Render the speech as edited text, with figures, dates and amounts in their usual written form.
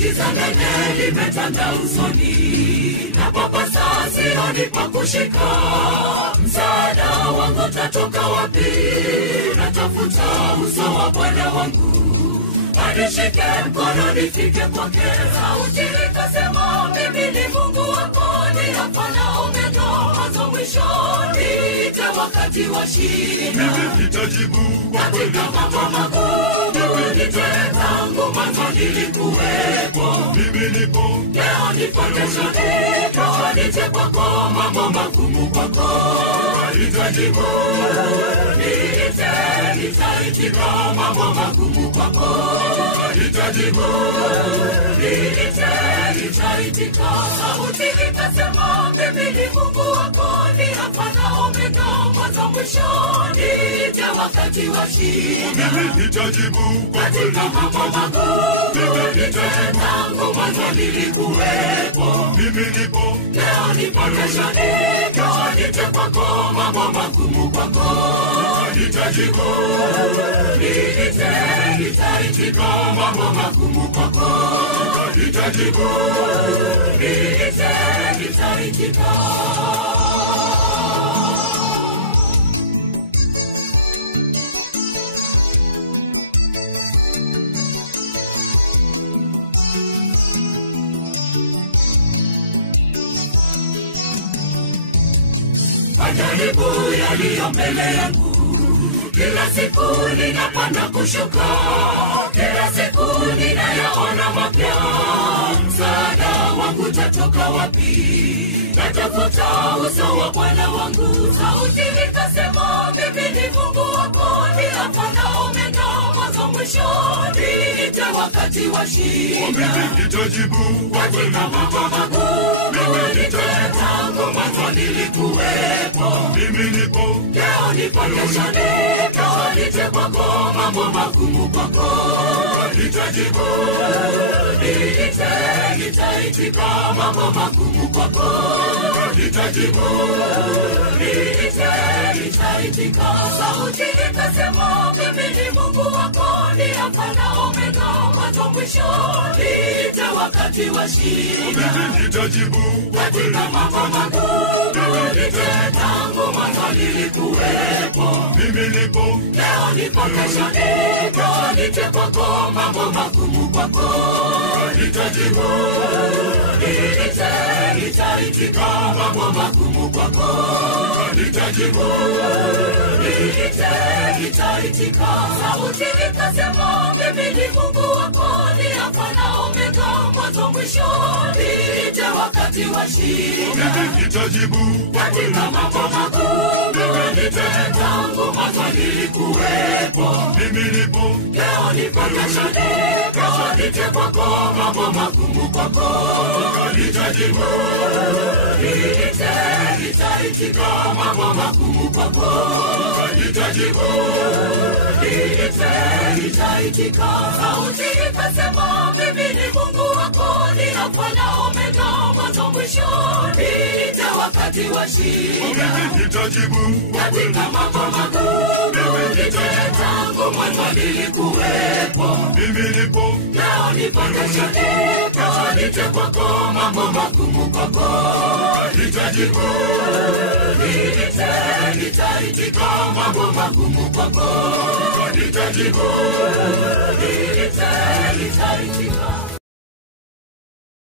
giza nene limetanda usoni, na papasa sioni pa kushika. Msaada wangu utatoka wapi? Natafuta uso wa Bwana wangu, anishike mkono nifike kwake. Sauti ikasema, mimi ni Mungu wako, ni Alfa na Omega, mwanzo mwisho. Niite wakati wa shida, mimi nitajibu kwa kweli. Katika mambo magumu niite, tangu mwanzo nilikuwepo. Mimi nipo, leo nipo, kesho nipo. Niite kwako, mambo magumu kwako nitajibu. Niite, nitaitika, mambo magumu kwako nitajibu. Niite, nitaitika. Sauti ikasema, mimi ni Mungu wako, ni Alfa na Omega, mwanzo mwisho. Niite wakati wa shida, mimi nitajibu kwa kweli. katika mambo magumu niite, tangu mwanzo nilikuwepo. Mimi nipo, leo nipo, kesho nipo. Niite kwako, mambo magumu kwako nitajibu. Niite, nitaitika, mambo magumu kwako nitajibu. Niite, nitaitika. Majaribu yaliyo mbele yangu, kila siku ninapanda kushuka, kila siku ninayaona mapya. Msaada wangu utatoka wapi? Natafuta uso wa Bwana wangu. Sauti ikasema, mimi ni Mungu wako, ni Alfa na Omega, mwanzo mwisho. Niite wakati wa shida, mimi nitajibu kwa kweli. katika mambo magumu niite, tangu mwanzo nilikuwepo. Mimi nipo, leo nipo, kesho nipo. Niite kwako, mambo magumu kwako nitajibu. Niite, nitaitika, mambo magumu kwako nitajibu. Niite, nitaitika. Sauti ikasema, mimi ni Mungu wako, ni Alfa na Omega, mwanzo mwisho. Niite wakati wa shida, mimi nitajibu kwa kweli. katika mambo magumu niite, tangu mwanzo nilikuwepo. Mimi nipo, leo nipo, kesho nipo. Niite kwako, mambo magumu kwako nitajibu. Niite, nitaitika, mambo magumu kwako nitajibu. Niite, nitaitika. Sauti ikasema, mimi ni Mungu wako, ni Alfa na Omega, mwanzo mwisho. Niite wakati wa shida, mimi nitajibu kwa kweli. katika mambo magumu niite, tangu mwanzo nilikuwepo. Mimi nipo, leo nipo, kesho nipo. Niite kwako, mambo magumu kwako nitajibu. Niite, nitaitika, mambo magumu kwako nitajibu. Niite, nitaitika. Sauti ikasema, mimi ni Mungu wako, ni Alfa na Omega, mwanzo mwisho. Niite wakati wa shida, mimi nitajibu kwa kweli. katika mambo magumu niite, tangu mwanzo nilikuwepo. Mimi nipo, leo nipo, kesho nipo. Niite kwako, mambo magumu kwako nitajibu. Niite, nitaitika, mambo magumu kwako nitajibu. Niite, nitaitika.